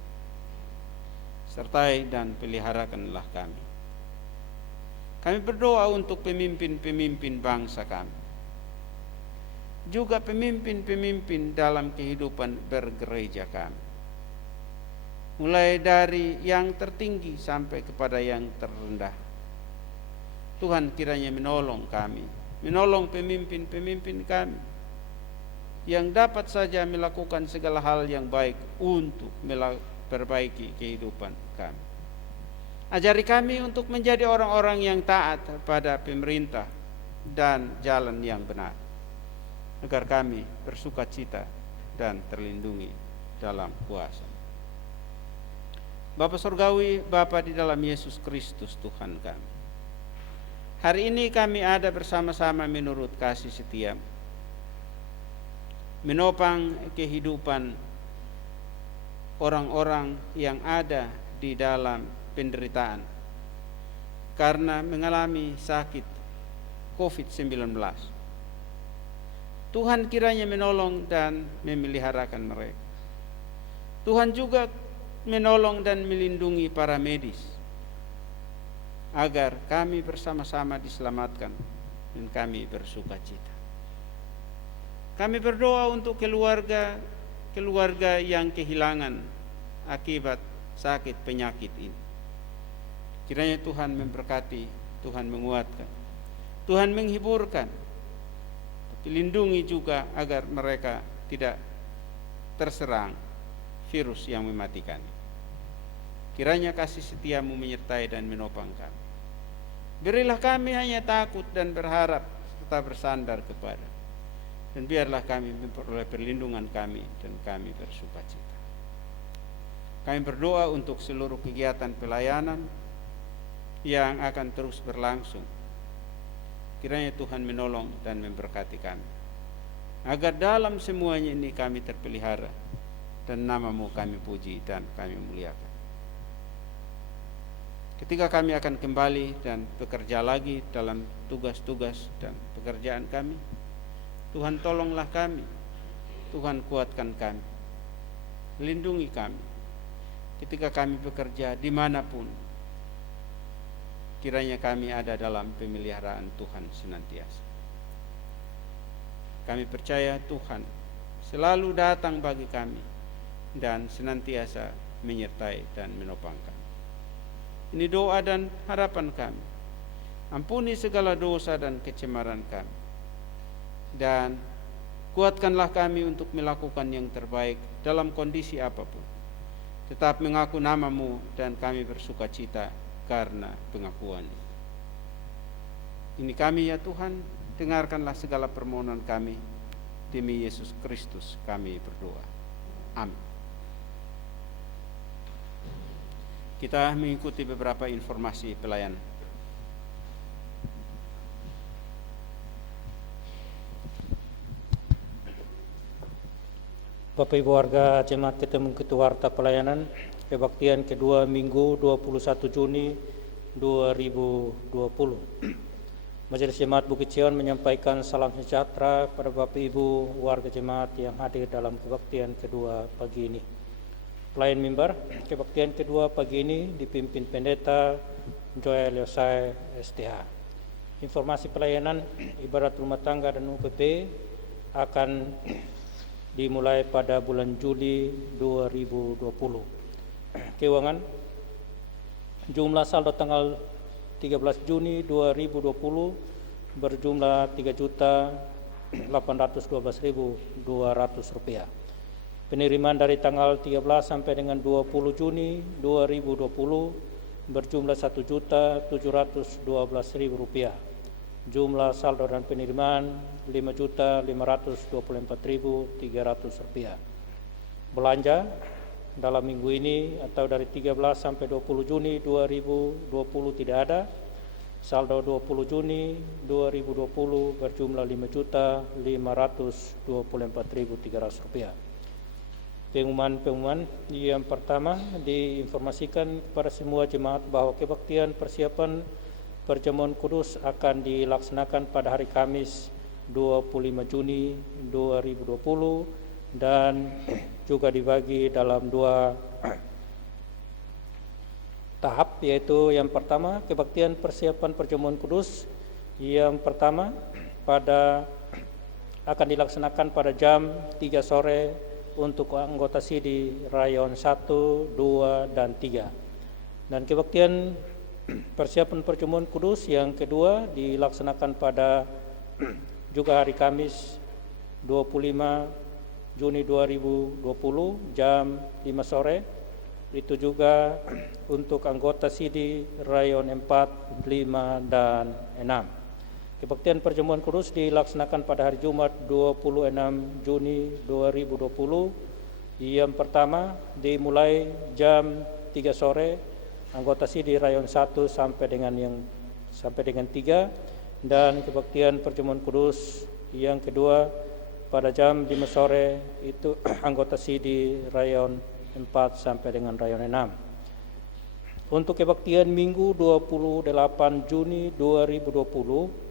Sertai dan peliharakanlah kami. Kami berdoa untuk pemimpin-pemimpin bangsa kami, juga pemimpin-pemimpin dalam kehidupan bergereja kami, mulai dari yang tertinggi sampai kepada yang terendah. Tuhan kiranya menolong kami, menolong pemimpin-pemimpin kami yang dapat saja melakukan segala hal yang baik untuk memperbaiki kehidupan kami. Ajari kami untuk menjadi orang-orang yang taat pada pemerintah dan jalan yang benar, agar kami bersuka cita dan terlindungi dalam kuasa Bapa Surgawi, Bapa di dalam Yesus Kristus Tuhan kami. Hari ini kami ada bersama-sama menurut kasih setiamu, menopang kehidupan orang-orang yang ada di dalam penderitaan karena mengalami sakit COVID-19. Tuhan kiranya menolong dan memeliharakan mereka. Tuhan juga menolong dan melindungi para medis, agar kami bersama-sama diselamatkan dan kami bersuka cita. Kami berdoa untuk keluarga yang kehilangan akibat sakit penyakit ini. Kiranya Tuhan memberkati, Tuhan menguatkan, Tuhan menghiburkan, tapi lindungi juga agar mereka tidak terserang virus yang mematikan. Kiranya kasih setiamu menyertai dan menopang kami. Berilah kami hanya takut dan berharap serta bersandar kepada, dan biarlah kami memperoleh perlindungan kami dan kami bersuka cita. Kami berdoa untuk seluruh kegiatan pelayanan yang akan terus berlangsung. Kiranya Tuhan menolong dan memberkati kami, agar dalam semuanya ini kami terpelihara dan nama-Mu kami puji dan kami muliakan. Ketika kami akan kembali dan bekerja lagi dalam tugas-tugas dan pekerjaan kami, Tuhan tolonglah kami, Tuhan kuatkan kami, lindungi kami ketika kami bekerja dimanapun. Kiranya kami ada dalam pemeliharaan Tuhan senantiasa. Kami percaya Tuhan selalu datang bagi kami dan senantiasa menyertai dan menopang kami. Ini doa dan harapan kami. Ampuni segala dosa dan kecemaran kami, dan kuatkanlah kami untuk melakukan yang terbaik dalam kondisi apapun, tetap mengaku nama-Mu dan kami bersuka cita karena pengakuan ini. Kami ya Tuhan, dengarkanlah segala permohonan kami, demi Yesus Kristus kami berdoa. Amin. Kita mengikuti beberapa informasi pelayanan. Bapak Ibu warga Jemaat Ketemu Warta Pelayanan, kebaktian kedua Minggu 21 Juni 2020. Majelis Jemaat Bukit Sion menyampaikan salam sejahtera pada Bapak Ibu warga jemaat yang hadir dalam kebaktian kedua pagi ini. Pelayan mimbar, kebaktian kedua pagi ini dipimpin Pendeta Joel Yosai STH. Informasi pelayanan ibadat rumah tangga dan UPP akan dimulai pada bulan Juli 2020. Keuangan, jumlah saldo tanggal 13 Juni 2020 berjumlah Rp3.812.200. Penerimaan dari tanggal 13 sampai dengan 20 Juni 2020 berjumlah Rp1.712.000. Jumlah saldo dan penerimaan Rp5.524.300. Belanja dalam minggu ini atau dari 13 sampai 20 Juni 2020 tidak ada. Saldo 20 Juni 2020 berjumlah Rp5.524.300. Pengumuman yang pertama, diinformasikan kepada semua jemaat bahwa kebaktian persiapan Perjamuan Kudus akan dilaksanakan pada hari Kamis 25 Juni 2020 dan juga dibagi dalam dua tahap, yaitu yang pertama kebaktian persiapan Perjamuan Kudus yang pertama akan dilaksanakan pada jam 3 sore untuk anggota SIDI Rayon 1, 2, dan 3. Dan kebaktian persiapan Perjamuan Kudus yang kedua dilaksanakan pada juga hari Kamis 25 Juni 2020 jam 5 sore. Itu juga untuk anggota SIDI Rayon 4, 5, dan 6. Kebaktian Perjamuan Kudus dilaksanakan pada hari Jumat 26 Juni 2020. Yang pertama dimulai jam 3 sore anggota SIDI Rayon 1 sampai dengan 3, dan kebaktian Perjamuan Kudus yang kedua pada jam 5 sore itu anggota SIDI Rayon 4 sampai dengan Rayon 6. Untuk kebaktian Minggu 28 Juni 2020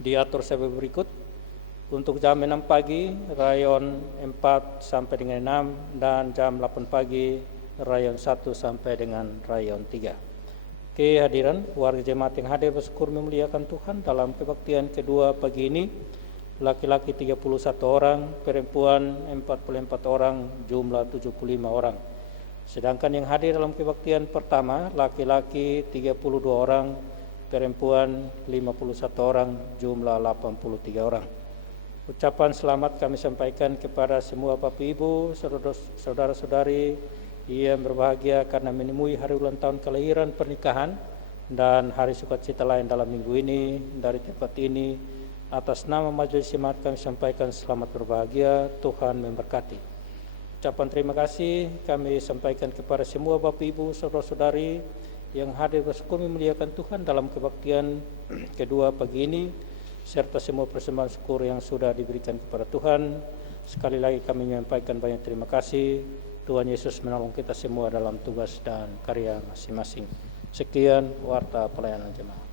diatur sebagai berikut. Untuk jam 6 pagi Rayon 4 sampai dengan 6, dan jam 8 pagi Rayon 1 sampai dengan Rayon 3. Kehadiran warga jemaat yang hadir bersyukur memuliakan Tuhan dalam kebaktian kedua pagi ini. Laki-laki 31 orang, perempuan 44 orang, jumlah 75 orang. Sedangkan yang hadir dalam kebaktian pertama, laki-laki 32 orang, perempuan 51 orang, jumlah 83 orang. Ucapan selamat kami sampaikan kepada semua Bapak Ibu, saudara-saudari yang berbahagia karena menemui hari ulang tahun kelahiran pernikahan dan hari sukacita lain dalam minggu ini. Dari tempat ini, atas nama Majelis Jemaat kami sampaikan selamat berbahagia, Tuhan memberkati. Ucapan terima kasih kami sampaikan kepada semua Bapak Ibu, saudara-saudari yang hadir bersyukur memuliakan Tuhan dalam kebaktian kedua pagi ini, serta semua persembahan syukur yang sudah diberikan kepada Tuhan. Sekali lagi kami menyampaikan banyak terima kasih. Tuhan Yesus menolong kita semua dalam tugas dan karya masing-masing. Sekian warta pelayanan jemaat.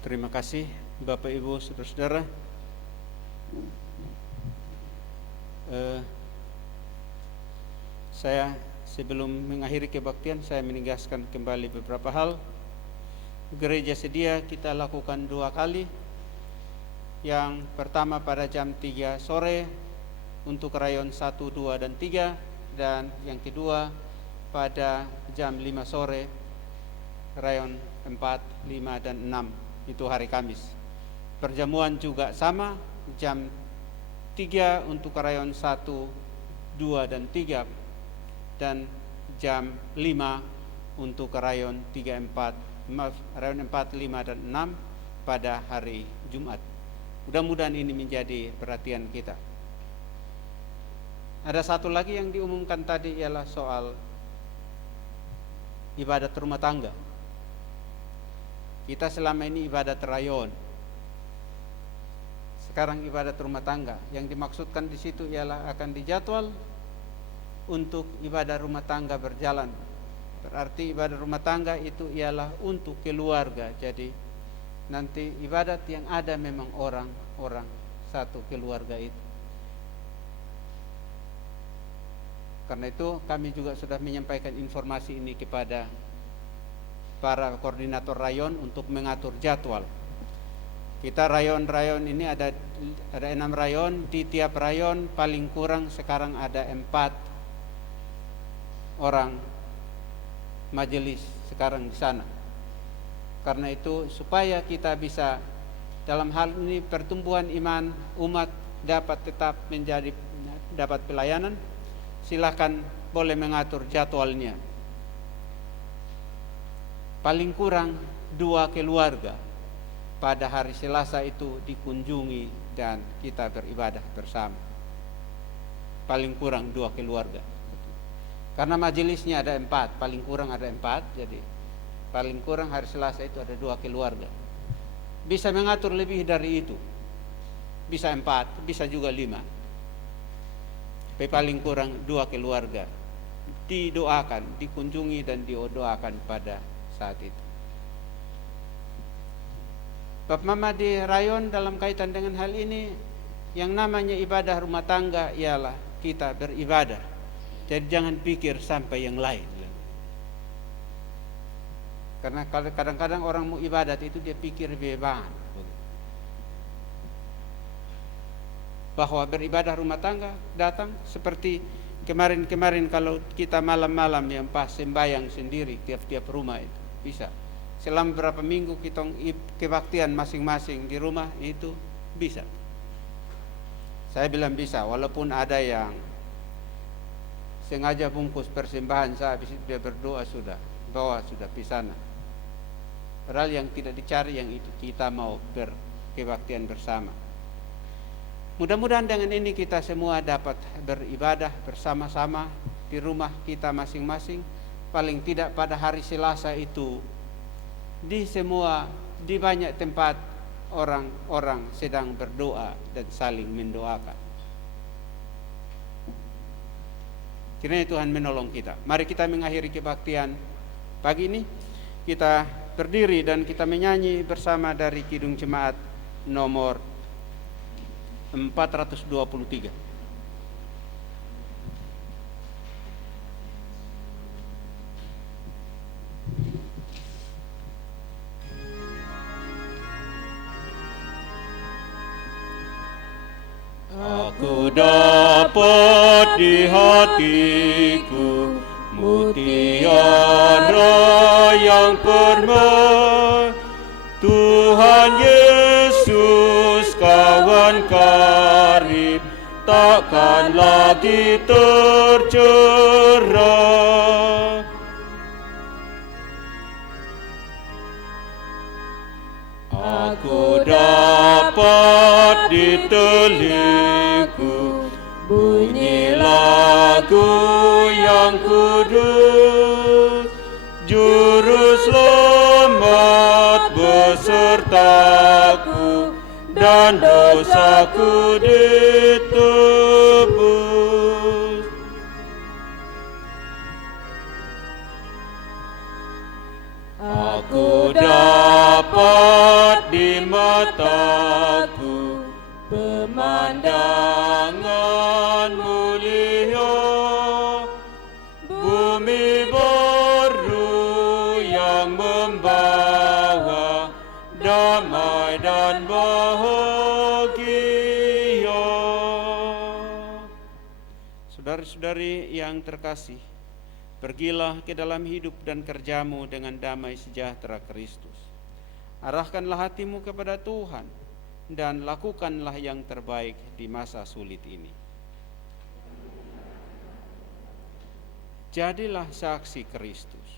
Terima kasih Bapak Ibu saudara-saudara. Saya sebelum mengakhiri kebaktian, saya menegaskan kembali beberapa hal. Gereja sedia kita lakukan 2 kali. Yang pertama pada jam 3 sore untuk Rayon 1, 2, dan 3, dan yang kedua pada jam 5 sore Rayon 4, 5, dan 6, itu hari Kamis. Perjamuan juga sama, jam 3 untuk Rayon 1, 2, dan 3, dan jam 5 untuk Rayon 4, 5, dan 6 pada hari Jumat. Mudah-mudahan ini menjadi perhatian kita. Ada satu lagi yang diumumkan tadi ialah soal ibadat rumah tangga. Kita selama ini ibadat rayon, sekarang ibadat rumah tangga. Yang dimaksudkan di situ ialah akan dijadwal untuk ibadah rumah tangga berjalan. Berarti ibadah rumah tangga itu ialah untuk keluarga. Jadi nanti ibadat yang ada memang orang satu keluarga itu. Karena itu kami juga sudah menyampaikan informasi ini kepada para koordinator rayon untuk mengatur jadwal. Kita rayon-rayon ini ada 6 rayon. Di tiap rayon paling kurang sekarang ada 4 orang majelis sekarang di sana. Karena itu supaya kita bisa dalam hal ini pertumbuhan iman umat dapat tetap dapat pelayanan, silakan boleh mengatur jadwalnya. Paling kurang 2 keluarga pada hari Selasa itu dikunjungi dan kita beribadah bersama. Paling kurang 2 keluarga. Karena majelisnya ada 4, paling kurang ada 4, jadi paling kurang hari Selasa itu ada 2 keluarga. Bisa mengatur lebih dari itu, bisa 4, bisa juga 5. Tapi paling kurang 2 keluarga didoakan, dikunjungi dan didoakan pada saat itu. Bapak Mama di rayon dalam kaitan dengan hal ini, yang namanya ibadah rumah tangga ialah kita beribadah. Jadi jangan pikir sampai yang lain. Karena kadang-kadang orang mau ibadat itu dia pikir beban. Bahwa beribadah rumah tangga datang seperti kemarin-kemarin kalau kita malam-malam yang pas sembahyang sendiri tiap-tiap rumah itu bisa. Selama beberapa minggu kita kebaktian masing-masing di rumah itu bisa. Saya bilang bisa, walaupun ada yang sengaja bungkus persembahan, saya habis itu dia berdoa sudah, bawa sudah di sana. Padahal yang tidak dicari yang itu, kita mau berkebaktian bersama. Mudah-mudahan dengan ini kita semua dapat beribadah bersama-sama di rumah kita masing-masing. Paling tidak pada hari Selasa itu di banyak tempat orang-orang sedang berdoa dan saling mendoakan. Kiranya Tuhan menolong kita. Mari kita mengakhiri kebaktian pagi ini. Kita berdiri dan kita menyanyi bersama dari Kidung Jemaat nomor 423. Aku dapat di hatiku mutiara yang permai, Tuhan Yesus kawan karib, takkan lagi tercerai. Aku dapat di telingaku bunyi lagu yang kudus, Juru Selamat besertaku dan dosaku ditebus. Aku dapat di mataku pemandangan mulia, bumi baru yang membawa damai dan bahagia. Saudari-saudari yang terkasih, pergilah ke dalam hidup dan kerjamu dengan damai sejahtera Kristus. Arahkanlah hatimu kepada Tuhan dan lakukanlah yang terbaik di masa sulit ini. Jadilah saksi Kristus.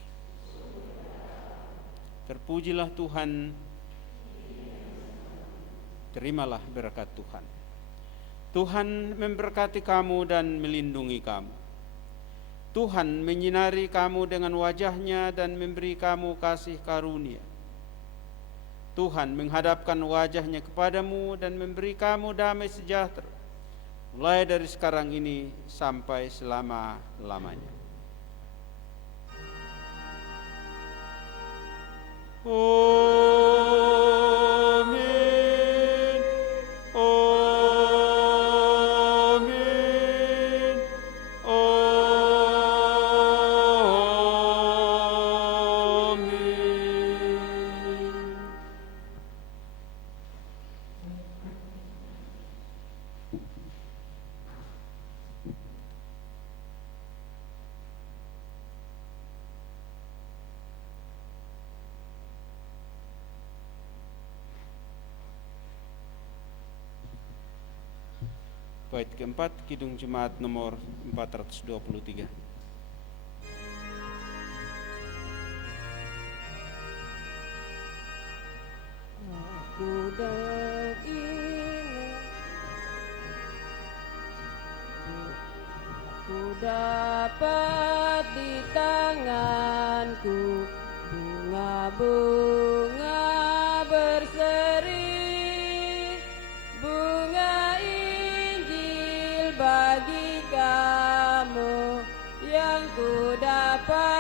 Terpujilah Tuhan. Terimalah berkat Tuhan. Tuhan memberkati kamu dan melindungi kamu. Tuhan menyinari kamu dengan wajah-Nya dan memberi kamu kasih karunia. Tuhan menghadapkan wajah-Nya kepadamu dan memberi kamu damai sejahtera, mulai dari sekarang ini sampai selama-lamanya. Amin. Amin. Amin. Bait keempat, Kidung Jemaat nomor 423. Aku dapat di tanganku bunga-bunga berseri, bunga Injil bagi kamu yang ku dapat